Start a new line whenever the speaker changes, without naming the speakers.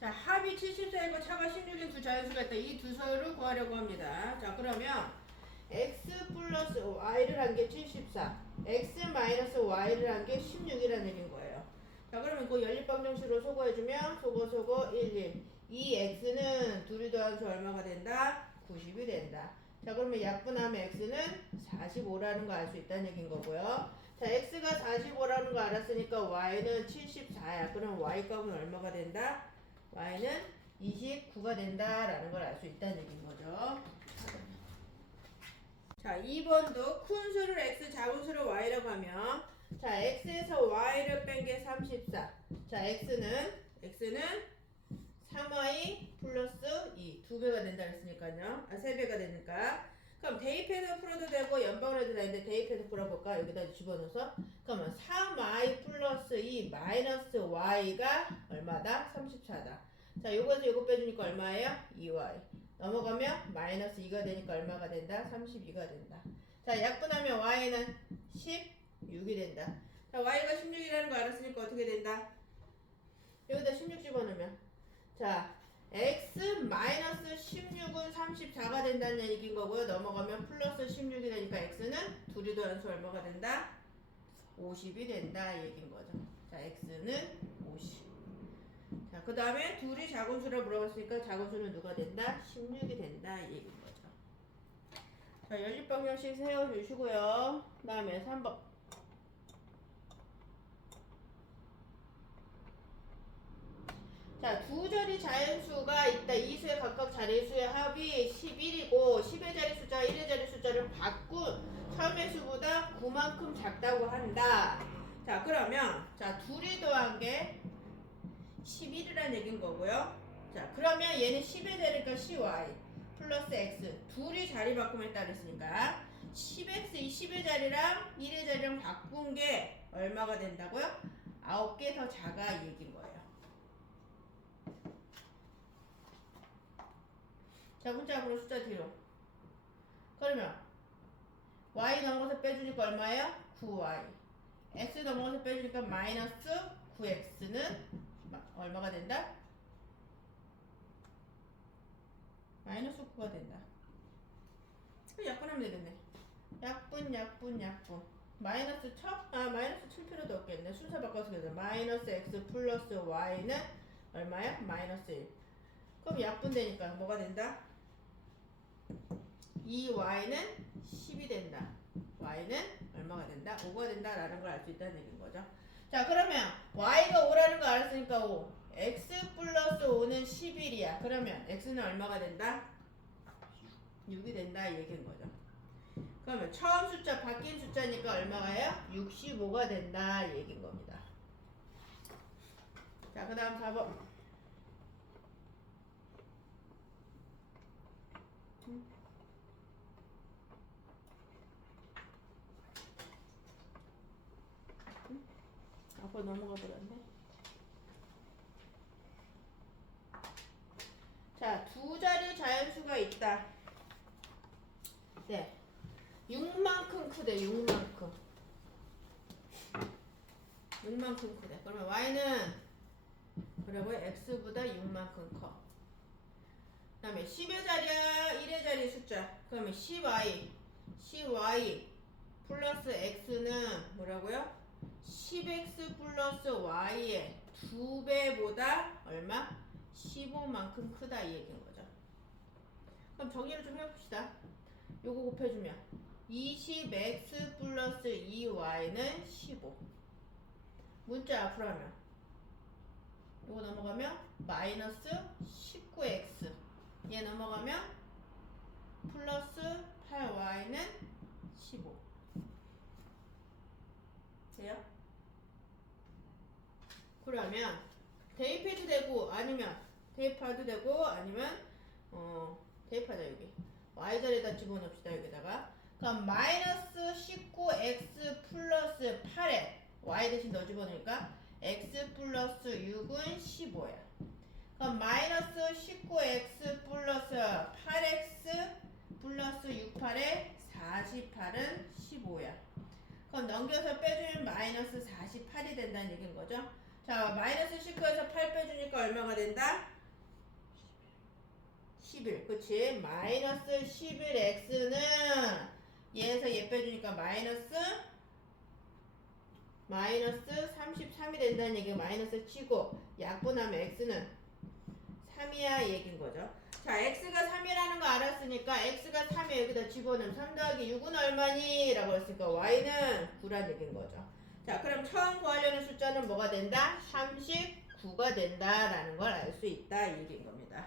자, 합이 74이고 차가 16인 두 자연수가 있다. 이두 수를 구하려고 합니다. 자, 그러면 x 플러스 y를 한 게 74, x 마이너스 y를 한 게 16이라는 얘기인 거예요. 자, 그러면 그 연립방 정식으로 소거해주면 소거 소거 1, 1. 이 x는 둘이 더한 수 얼마가 된다? 90이 된다. 자, 그러면 약분하면 x는 45라는 거 알 수 있다는 얘기인 거고요. 자, x가 45라는 거 알았으니까 y는 74야. 그럼 y 값은 얼마가 된다? Y는 29가 된다라는 걸 알 수 있다는 얘기인 거죠. 자, 2번도 큰 수를 x, 작은 수를 y라고 하면 자, x에서 y를 뺀 게 34. 자, x는 x는 3y 플러스 2. 두 배가 된다 그랬으니까요. 아, 세 배가 되니까. 그럼 대입해서 풀어도 되고 연방으로 해도 되는데 대입해서 풀어볼까? 여기다 집어넣어서. 그러면 3y 플러스 2 마이너스 y가 얼마다? 34다. 자, 요거에서 요거 빼주니까 얼마예요? 2y. 넘어가면 마이너스 2가 되니까 얼마가 된다? 32가 된다. 자, 약분하면 y는 16이 된다. 자, y가 16이라는 거 알았으니까 어떻게 된다? 여기다 16 집어넣으면 자, x 마이너스 16은 34가 된다는 얘기인 거고요. 넘어가면 플러스 16이 되니까 x는 둘이 더한 수 얼마가 된다? 50이 된다 이 얘기인 거죠. 자, x는 50. 자, 그 다음에 둘이 작은 수를 물어봤으니까 작은 수는 누가 된다? 16이 된다 이 얘기인 거죠. 자, 연립방정식 세워주시고요. 그 다음에 3번. 자, 두 자리 자연수가 있다. 이 수의 각각 자리수의 합이 11이고 10의 자리 숫자, 1의 자리 숫자를 바꾼 처음의 수보다 9만큼 작다고 한다. 자, 그러면 자, 둘이 더한 게 11이라는 얘기인 거고요. 자, 그러면 얘는 10의 자리니까 10y 플러스 x 둘이 자리 바꿈에 따르으니까 10x 이 10의 자리랑 1의 자리랑 바꾼 게 얼마가 된다고요? 9개 더 작아 이 얘기인 거예요. 자, 문자으로 숫자 뒤로. 그러면 y 넘어서 빼주니까 얼마예요? 9y. x 넘어서 빼주니까 마이너스 9x는 얼마가 된다? 마이너스 9가 된다. 약분하면 되겠네. 약분, 약분, 약분. 마이너스 쳐? 아, 마이너스 칠 필요도 없겠네. 순서 바꿔서 그래. 마이너스 x 플러스 y는 얼마야? 마이너스 1. 그럼 약분 되니까 뭐가 된다? 이 y는 10이 된다. y는 얼마가 된다? 5가 된다라는 걸 알 수 있다는 얘기인 거죠. 자, 그러면 y가 5라는 거 알았으니까 5. x 플러스 5는 11이야. 그러면 x는 얼마가 된다? 6이 된다 이 얘기인 거죠. 그러면 처음 숫자 바뀐 숫자니까 얼마가요? 65가 된다 이 얘기인 겁니다. 자, 그 다음 4번. 앞 으로 넘어가 버렸네. 자, 두 자리 자연수가 있다. 네. 6만큼 크대, 6만큼. 6만큼 크대. 그러면 y는 그리고 x보다 6만큼 커. 그 다음에 10의 자리야, 1의 자리 숫자. 그러면 10y, 10y 플러스 x는 뭐라고요? 10x 플러스 y의 두 배보다 얼마? 15만큼 크다 이 얘기인 거죠. 그럼 정리를 좀 해봅시다. 요거 곱해주면 20x 플러스 2y는 15. 문자 앞으로 하면 요거 넘어가면 마이너스 19x. 얘 넘어가면 플러스 8y는 15. 돼요? 그러면 대입해도 되고 아니면 대입해도 되고 아니면 어 대입하자 여기. y 자리에다 집어넣읍시다 여기다가. 그럼 마이너스 19x 플러스 8에 y 대신 넣어 집어넣으니까 x 플러스 6은 15야. 그럼 마이너스 19x 플러스 8x 플러스 68에 48은 15야. 그럼 넘겨서 빼주면 마이너스 48이 된다는 얘기인 거죠. 자, 마이너스 19에서 8 빼주니까 얼마가 된다? 11. 그치? 마이너스 11x는 얘에서 얘 빼주니까 마이너스 마이너스 33이 된다는 얘기가 마이너스 치고 약분하면 x는 3이야 얘기인 거죠. 자, x가 3이라는 거 알았으니까 x가 3에 여기다 집어넣으면 3 더하기 6은 얼마니? 라고 했으니까 y는 9란 얘기인 거죠. 자, 그럼 처음 구하려는 숫자는 뭐가 된다? 39가 된다라는 걸 알 수 있다 이 얘기인 겁니다.